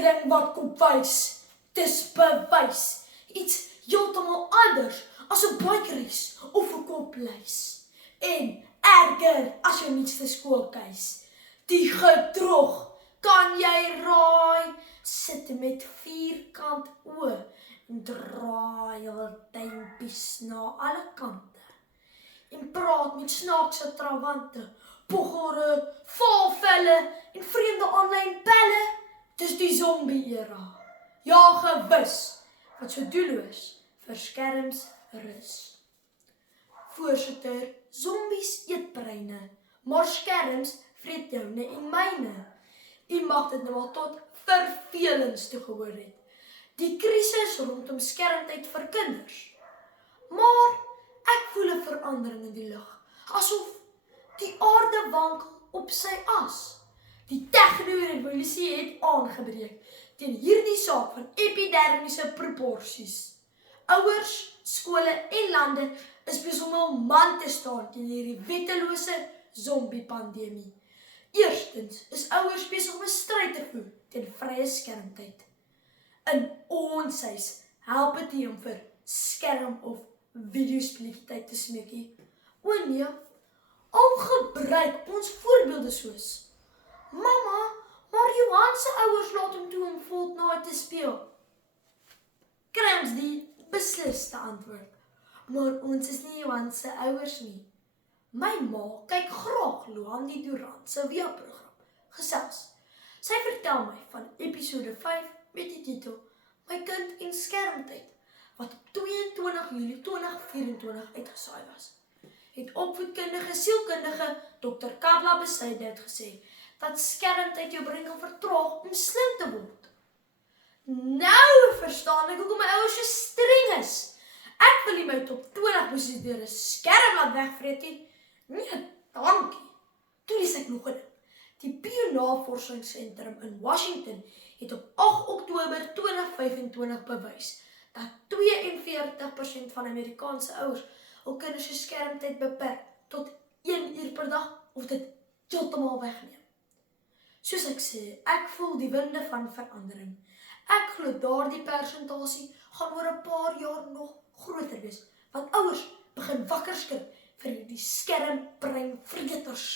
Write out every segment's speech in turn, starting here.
ding wat kop wys. Dis bewys. Iets heeltemal anders as 'n bikereis of 'n koplys. En erger as jou nuutste skoolkeis. Die gedrog, kan jy raai? Sit met vierkant oë en draai jou duimpies na alle kante. En praat met snaakse trawante, poggere, valvelle en vreemde aanlyn pelle. Dis die zombie-era. Ja, gewis, wat so doelloos vir skerms rus. Voorsitter, zombies eet breine, maar skerms vreet joune en myne. U mag dit nou al tot vervelings toe gehoor het. Die krisis rondom skermtyd vir kinders. Maar ek voel 'n verandering in die lug, asof die aarde wankel op sy as. Die tegno-revolusie het aangebreek teen hierdie saak van epidermiese proporsies. Ouers, skole en lande is besig om 'n man te staan teen hierdie wettelose zombie-pandemie. Eerstens is ouers besig om 'n stryd te voer teen vrye skermtyd. In ons huis help dit nie om vir skerm of videospeletjie te smeekie. O nee, al gebruik ons voorbeelde soos: Mamma, maar Johan se ouers laat hom toe om Fortnite te speel. Kry ons die besliste antwoord. Maar ons is nie Johan se ouers nie. My ma kyk graag Lohan die Durant se weerprogram. Gesels. Sy vertel my van episode 5 met die titel My kind en skermtyd, wat op 22 Julie 2024 uitgesaai was. Het opvoedkundige sielkundige Dr. Carla Besuidenhout gesê dat skermtyd jou brein kan vertraag om slim te word. Nou verstaan ek hoekom my ouers so streng is. Ek wil nie my top 20 bestudeure skerm laat wegvreet nie. Nee, dankie. Toe lees ek nog 'n ding. Die Bio-navorsingsentrum in Washington het op 8 Oktober 2025 bewys dat 42% van Amerikaanse ouers hul kinders se skermtyd beperk tot 1 uur per dag of dit heeltemal wegneem. Soos ek sê, ek voel die winde van verandering. Ek glo daardie persentasie gaan oor 'n paar jaar nog groter wees, want ouers begin wakker skrik vir die skermbreinvreters.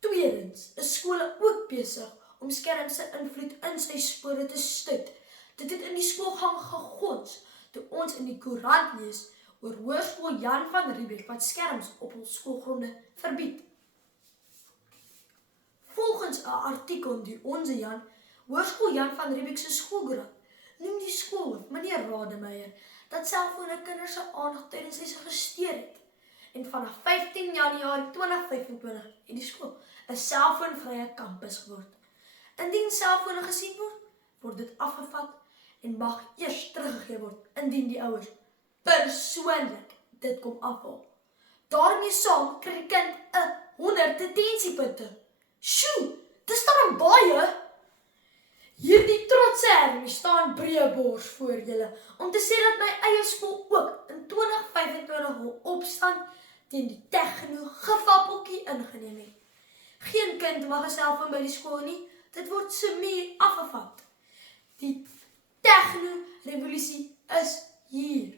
Tweedens, is skole ook besig om skerm se invloed in sy spore te stuit. Dit het in die skoolgang gegons toe ons in die koerant lees oor Hoërskool Jan van Riebeeck wat skerms op hul skoolgronde verbied. Volgens 'n artikel in die Onze Jan, Hoërskool Jan van Riebeeck se skoolkoerant, noem die skoolhoof, meneer Rademeier, dat selfone kinders se aandag tydens lesse gesteer het. En vanaf 15 Januarie 2025 het die skool 'n selfoonvrye kampus geword. Indien selfone gesien word, word dit afgevat en mag eers teruggegee word indien die ouers persoonlik dit kom afhaal. Daarmee saam kry die kind 100 detensiepunte. Sjoe, dis dan baie. Hierdie trotse Hermie staan breë bors voor julle om te sê dat my eie skool ook in 2025 hul opstand teen die tegno-gevappeltjie ingeneem het. Geen kind mag 'n selfoon by die skool nie, dit word sommer afgevat. Die tegno-revolusie is hier.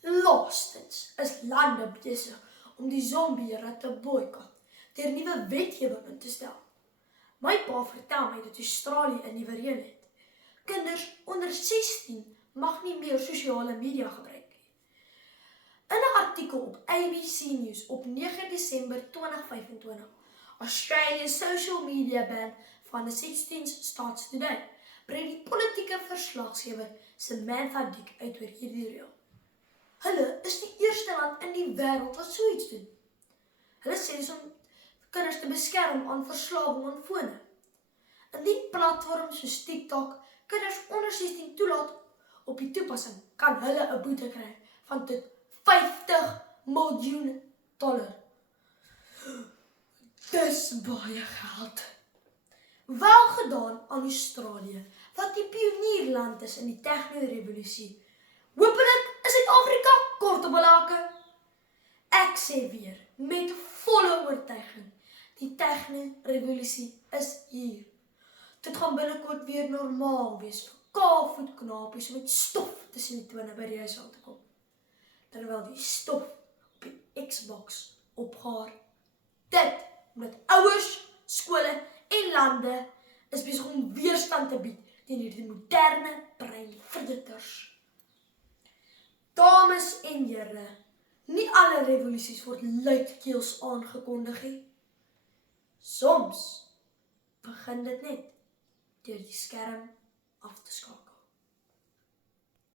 Laastens is lande besig om die zombie-era te boikot deur nuwe wetgewing in te stel. My pa vertel my dat Australië 'n nuwe reël het. Kinders onder 16 mag nie meer sosiale media gebruik nie. In 'n artikel op ABC News op 9 Desember 2025, Australia's social media ban van the 16th starts today, bring die politieke verslaggewer Samantha Dick uit oor hierdie reël. Hulle is die eerste land in die wêreld wat so iets doen. Hulle sê dis om kinders te beskerm aan verslawing aan fone. Indien platforms soos TikTok kinders onder 16 toelaat op die toepassing, kan hulle 'n boete kry van tot $50 miljoen. Dis baie geld. Wel gedaan aan Australië, wat die pionierland is in die tegno-revolusie. Hoopelik is Suid-Afrika kort op 'n lake. Ek sê weer, met volle oortuiging, die tegno-revolusie is hier. Dit gaan binnekort weer normaal wees vir kaalvoetknapies met stof tussen die tone by die huishoud te kom. Terwyl die stof op die Xbox opgaar. Dit omdat ouers, skole en lande is besig om weerstand te bied teen hierdie moderne breinverdrukkers. Dames en here, nie alle revolusies word luidkeels aangekondig nie. Soms begin dit net deur die skerm af te skakel.